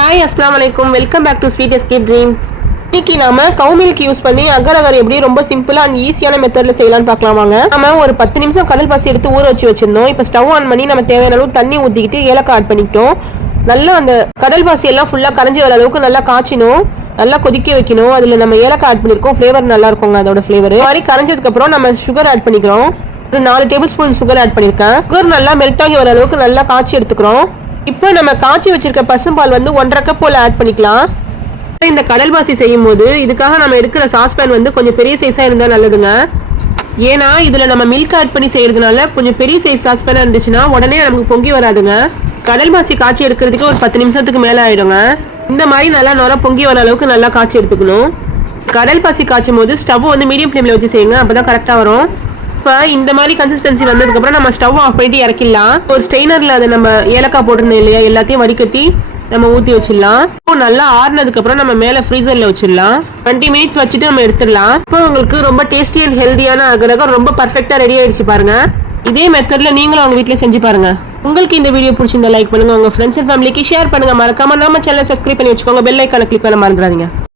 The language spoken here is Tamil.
ஹாய் அஸ்லாம் வலைக்கும், welcome back to Sweet Escape Dreams. இன்னைக்கு நாம கவு மில்க் யூஸ் பண்ணி அகர் அகர் எப்படி ரொம்ப சிம்பிளா அண்ட் ஈஸியான மெத்தட்ல செய்யலாம்னு பார்க்கலாம் வாங்க. நம்ம ஒரு 10 நிமிஷம் கடல் பாசி எடுத்து ஊற வச்சிருந்தோம். இப்போ ஸ்டவ் ஆன் பண்ணி நம்ம தேவையான அளவு தண்ணி ஊற்றிக்கிட்டு ஏலக்காய் ஆட் பண்ணிக்கிட்டோம். நல்லா அந்த கடல் பாசி எல்லாம் ஃபுல்லாக கரைஞ்சி வர அளவுக்கு நல்லா காய்ச்சணும், நல்லா கொதிக்க வைக்கணும். அதில் நம்ம ஏலக்காய் ஆட் பண்ணியிருக்கோம், ஃப்ளேவர் நல்லா இருக்குங்க அதோட ஃப்ளேவர். மாதிரி கரைஞ்சதுக்கப்புறம் நம்ம சுகர் ஆட் பண்ணிக்கிறோம். ஒரு 4 டேபிள் ஸ்பூன் சுகர் ஆட் பண்ணியிருக்கேன். சுகர் நல்லா மெல்ட் ஆகி வர அளவுக்கு நல்லா காய்ச்சி எடுத்துக்கிறோம். இப்போ நம்ம காய்ச்சி வச்சிருக்க பசும்பால் வந்து 1.5 கப் போல ஆட் பண்ணிக்கலாம். இந்த கடல் பாசி செய்யும் போது இதுக்காக நம்ம எடுக்கிற சாஸ்பேன் வந்து கொஞ்சம் பெரிய சைஸா இருந்தா நல்லதுங்க. ஏன்னா இதுல நம்ம மில்க் ஆட் பண்ணி செய்யறதுனால கொஞ்சம் பெரிய சைஸ் சாஸ்பேனா இருந்துச்சுன்னா உடனே நமக்கு பொங்கி வராதுங்க. கடல் பாசி காய்ச்சி எடுக்கிறதுக்கு ஒரு 10 நிமிஷத்துக்கு மேல ஆயிடுங்க. இந்த மாதிரி நல்லா நுர பொங்கி வர அளவுக்கு நல்லா காய்ச்சி எடுத்துக்கணும். கடல் பாசி காய்ச்சும் போது ஸ்டவ் வந்து மீடியம் ஃப்ளேம்ல வச்சு செய்யுங்க, அப்பதான் கரெக்டா வரும். இப்போ இந்த மாதிரி கன்சிஸ்டன்சி வந்ததுக்கப்புறம் நம்ம ஸ்டவ் ஆஃப் பண்ணிட்டு இறக்கிடலாம். ஒரு ஸ்ட்ரெயினரில் அதை நம்ம ஏலக்காய் போட்டிருந்தோம் இல்லையா, எல்லாத்தையும் வடிகட்டி நம்ம ஊற்றி வச்சிடலாம். இப்போ நல்லா ஆறுனதுக்கப்புறம் நம்ம மேலே ஃப்ரீசரில் வச்சிடலாம். 20 மினிட்ஸ் வச்சுட்டு நம்ம எடுத்துடலாம். இப்போ உங்களுக்கு ரொம்ப டேஸ்டி அண்ட் ஹெல்தியான அகர் ரொம்ப பர்ஃபெக்டாக ரெடி ஆயிடுச்சு பாருங்க. இதே மெத்தடில் நீங்களும் அவங்க வீட்டில் செஞ்சு பாருங்க. உங்களுக்கு இந்த வீடியோ பிடிச்சிருந்தா லைக் பண்ணுங்க, உங்க ஃப்ரெண்ட்ஸ் அண்ட் ஃபேமிலிக்கு ஷேர் பண்ணுங்க. மறக்காம நம்ம சேனலை சப்ஸ்கிரைப் பண்ணி வச்சுக்கோங்க, பெல் ஐக்கானை கிளிக் பண்ண மறந்துடாதீங்க.